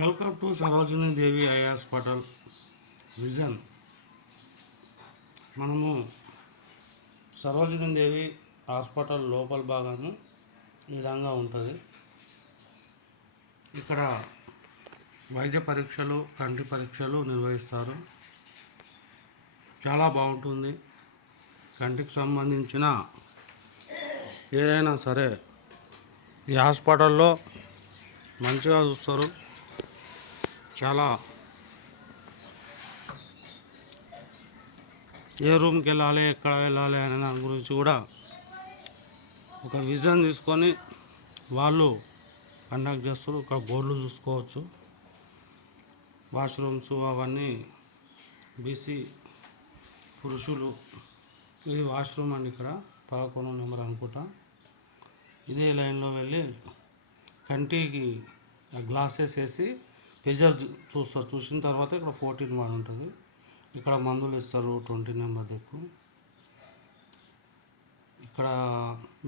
Welcome to Sarojini Devi eye hospital vision. మనము సరోజినీ దేవి hospital లోపల భాగము ఈ విధంగా ఉంటుంది. ఇక్కడ వైద్య పరీక్షలు కంటి పరీక్షలు నిర్వహిస్తారు. చాలా బాగుంటుంది. కంటికి సంబంధించిన ఏదైనా సరే ఈ హాస్పిటల్లో మంచిగా చూస్తారు. చాలా. ఏ రూమ్కి వెళ్ళాలి ఎక్కడ వెళ్ళాలి అనే దాని గురించి కూడా ఒక విజన్ తీసుకొని వాళ్ళు కండక్ట్ చేస్తారు. ఇక్కడ బోర్డులు చూసుకోవచ్చు. వాష్రూమ్స్ అవన్నీ బీసీ పురుషులు. ఇది వాష్రూమ్ అండి ఇక్కడ. పదకొండు నెంబర్ అనుకుంటా. ఇదే లైన్లో వెళ్ళి కంటికి గ్లాసెస్ వేసి ప్రెజర్ చూస్తారు. చూసిన తర్వాత ఇక్కడ ఫోర్టీన్ వన్ ఉంటుంది. ఇక్కడ మందులు ఇస్తారు ట్వంటీ నెంబర్ దిక్కు ఇక్కడ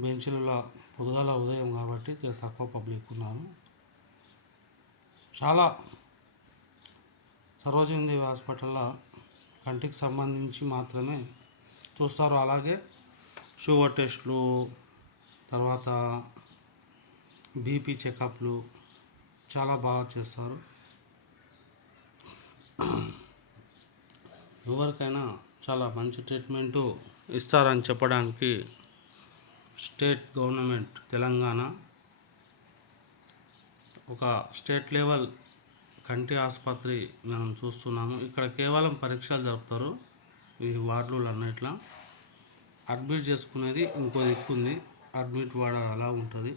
బెంచ్లలో పొద్దుగాల ఉదయం కాబట్టి తక్కువ పబ్లిక్ ఉన్నారు. చాలా సరోజినీదేవి హాస్పిటల్లో కంటికి సంబంధించి మాత్రమే చూస్తారు. అలాగే షుగర్ టెస్ట్లు తర్వాత బీపీ చెకప్లు చాలా బాగా చేస్తారు. ఎవరికైనా చాలా మంచి ట్రీట్మెంటు ఇస్తారని చెప్పడానికి స్టేట్ గవర్నమెంట్ తెలంగాణ ఒక స్టేట్ లెవెల్ కంటి ఆసుపత్రి మనం చూస్తున్నాము. ఇక్కడ కేవలం పరీక్షలు జరుపుతారు. ఈ వార్డులు అన్నిట్లా అడ్మిట్ చేసుకునేది ఇంకో దిక్కు ఉంది. అడ్మిట్ వాడ అలా ఉంటుంది.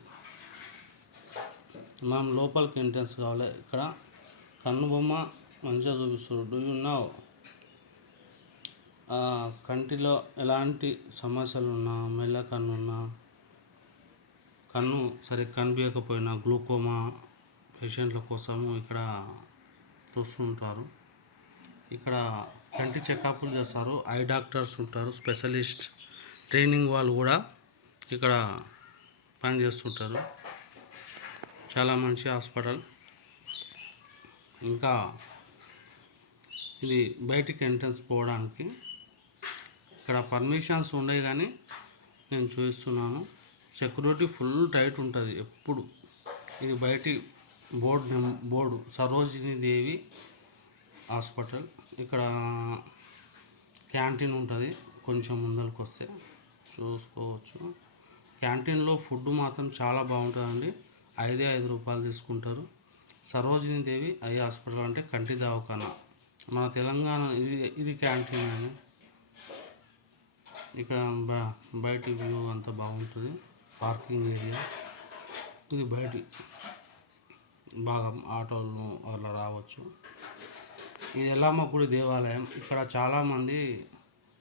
మనం లోపలికి ఎంట్రన్స్ కావాలి. ఇక్కడ కన్ను బొమ్మ మంచిగా చూపిస్తారు డూ యూ నవ్ కంటిలో ఎలాంటి సమస్యలు ఉన్నా మెల్ల కన్ను ఉన్నా కన్ను సరిగ్గా కనిపించకపోయినా గ్లూకోమా పేషెంట్ల కోసము ఇక్కడ చూస్తుంటారు. ఇక్కడ కంటి చెకప్లు చేస్తారు. ఐ డాక్టర్స్ ఉంటారు స్పెషలిస్ట్ ట్రైనింగ్ వాళ్ళు కూడా ఇక్కడ పనిచేస్తుంటారు. చాలా మంచి హాస్పిటల్. ఇంకా ఇది బయటికి ఎంట్రన్స్ పోవడానికి ఇక్కడ పర్మిషన్స్ ఉండే కానీ నేను చూపిస్తున్నాను. సెక్యూరిటీ ఫుల్ టైట్ ఉంటుంది ఎప్పుడు. ఇది బయటి board నెం- board Sarojini Devi hospital. ఇక్కడ క్యాంటీన్ ఉంటుంది. కొంచెం ముందరికి వస్తే చూసుకోవచ్చు. క్యాంటీన్లో ఫుడ్ మాత్రం చాలా బాగుంటుందండి. ఐదే ఐదు రూపాయలు తీసుకుంటారు. సరోజిని దేవి ఐ హాస్పిటల్ అంటే కంటి దవాఖాన. మన తెలంగాణ ఇది ఇది క్యాంటీన్ అని ఇక్కడ బ- బయటి వ్యూ అంతా బాగుంటుంది. Parking area. ఇది బయటి. భాగం ఆటోలను అలా రావచ్చు. ఇది ఎల్లమ్మ గుడి దేవాలయం. ఇక్కడ చాలామంది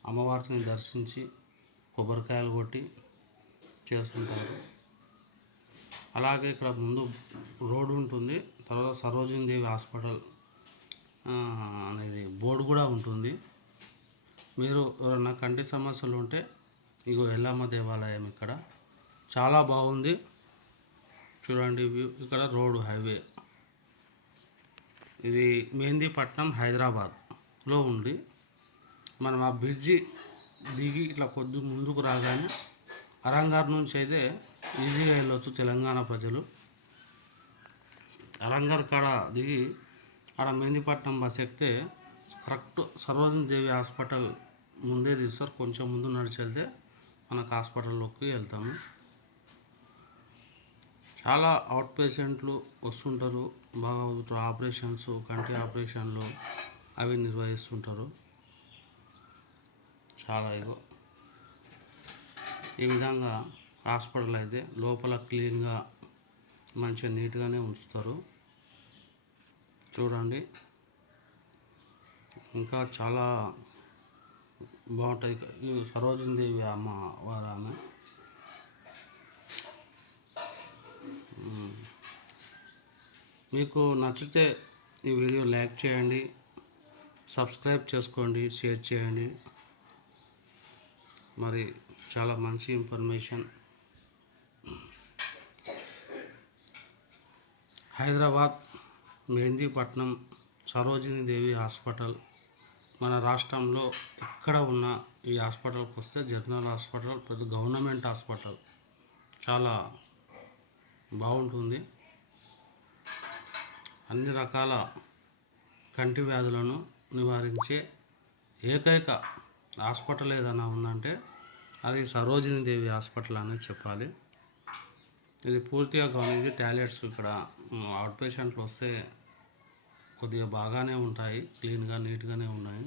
అమ్మవారిని దర్శించి కొబ్బరికాయలు కొట్టి చేసుకుంటారు. అలాగే ఇక్కడ ముందు రోడ్డు ఉంటుంది. తర్వాత సరోజిని దేవి హాస్పిటల్ అనేది బోర్డు కూడా ఉంటుంది. మీరు ఎవరైనా కంటి సమస్యలు ఉంటే ఇగో ఎల్లమ్మ దేవాలయం ఇక్కడ. చాలా బాగుంది. చూడండి వ్యూ ఇక్కడ రోడ్ హైవే. ఇది మెహందీపట్నం హైదరాబాద్లో ఉంది. మనం ఆ బ్రిడ్జి దిగి ఇట్లా కొద్ది ముందుకు రాగానే అరంగార్ నుంచి అయితే ఈజీగా వెళ్ళొచ్చు తెలంగాణ ప్రజలు. అరంగార్ కాడ దిగి ఆడ మెహందీపట్నం బస్ ఎక్కితే కరెక్ట్ సరోజిని దేవి హాస్పిటల్ ముందే తీస్తారు కొంచెం ముందు నడిచి వెళ్తే మనకు హాస్పిటల్లోకి వెళ్తాము. చాలా అవుట్ పేషెంట్లు వస్తుంటారు. బాగా అవుతుంటారు ఆపరేషన్స్ కంటి ఆపరేషన్లు అవి నిర్వహిస్తుంటారు. చాలా ఇగో. ఈ విధంగా హాస్పిటల్ అయితే లోపల క్లీన్గా మంచిగా నీట్గానే ఉంచుతారు. చూడండి. ఇంకా చాలా బాగుంటాయి. ఈ సరోజిని దేవి అమ్మ వారు ఆమె. మీకు నచ్చితే ఈ వీడియో లైక్ చేయండి సబ్స్క్రైబ్ చేసుకోండి షేర్ చేయండి. మరి చాలా మంచి ఇన్ఫర్మేషన్. హైదరాబాద్ మెహందీపట్నం సరోజిని దేవి హాస్పిటల్. మన రాష్ట్రంలో ఎక్కడ ఉన్న ఈ హాస్పిటల్కి వస్తే జనరల్ హాస్పిటల్ పెద్ద గవర్నమెంట్ హాస్పిటల్ చాలా బాగుంటుంది. అన్ని రకాల కంటి వ్యాధులను నివారించే ఏకైక హాస్పిటల్ ఏదైనా ఉందంటే అది సరోజిని దేవి హాస్పిటల్ అనేది చెప్పాలి. ఇది పూర్తిగా గమనించి టాయిలెట్స్ ఇక్కడ అవుట్ పేషెంట్లు వస్తే కొద్దిగా బాగానే ఉంటాయి క్లీన్గా నీట్గానే ఉన్నాయి.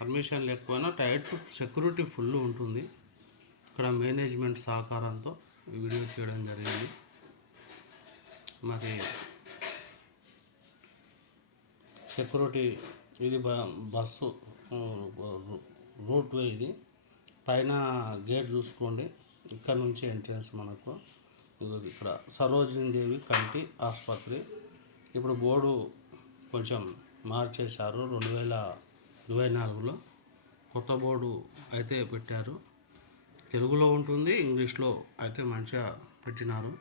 పర్మిషన్ లేకపోయినా టైట్ సెక్యూరిటీ ఫుల్ ఉంటుంది. ఇక్కడ మేనేజ్మెంట్ సహకారంతో వీడియో చేయడం జరిగింది. మరి సెక్యూరిటీ ఇది బ బస్సు రూట్వే ఇది. పైన గేట్ చూసుకోండి. ఇక్కడ నుంచి ఎంట్రన్స్ మనకు. ఇక్కడ సరోజిని దేవి కంటి ఆసుపత్రి. ఇప్పుడు బోర్డు కొంచెం మార్చేశారు. రెండు వేల ఇరవై నాలుగులో కొత్త బోర్డు అయితే పెట్టారు. తెలుగులో ఉంటుంది ఇంగ్లీష్లో అయితే మంచిగా పెట్టినారు.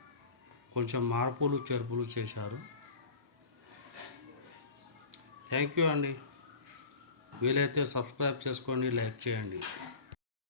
కొంచెం మార్పులు చేర్పులు చేశారు. థ్యాంక్ యూ అండి. వీలైతే సబ్స్క్రైబ్ చేసుకోండి లైక్ చేయండి.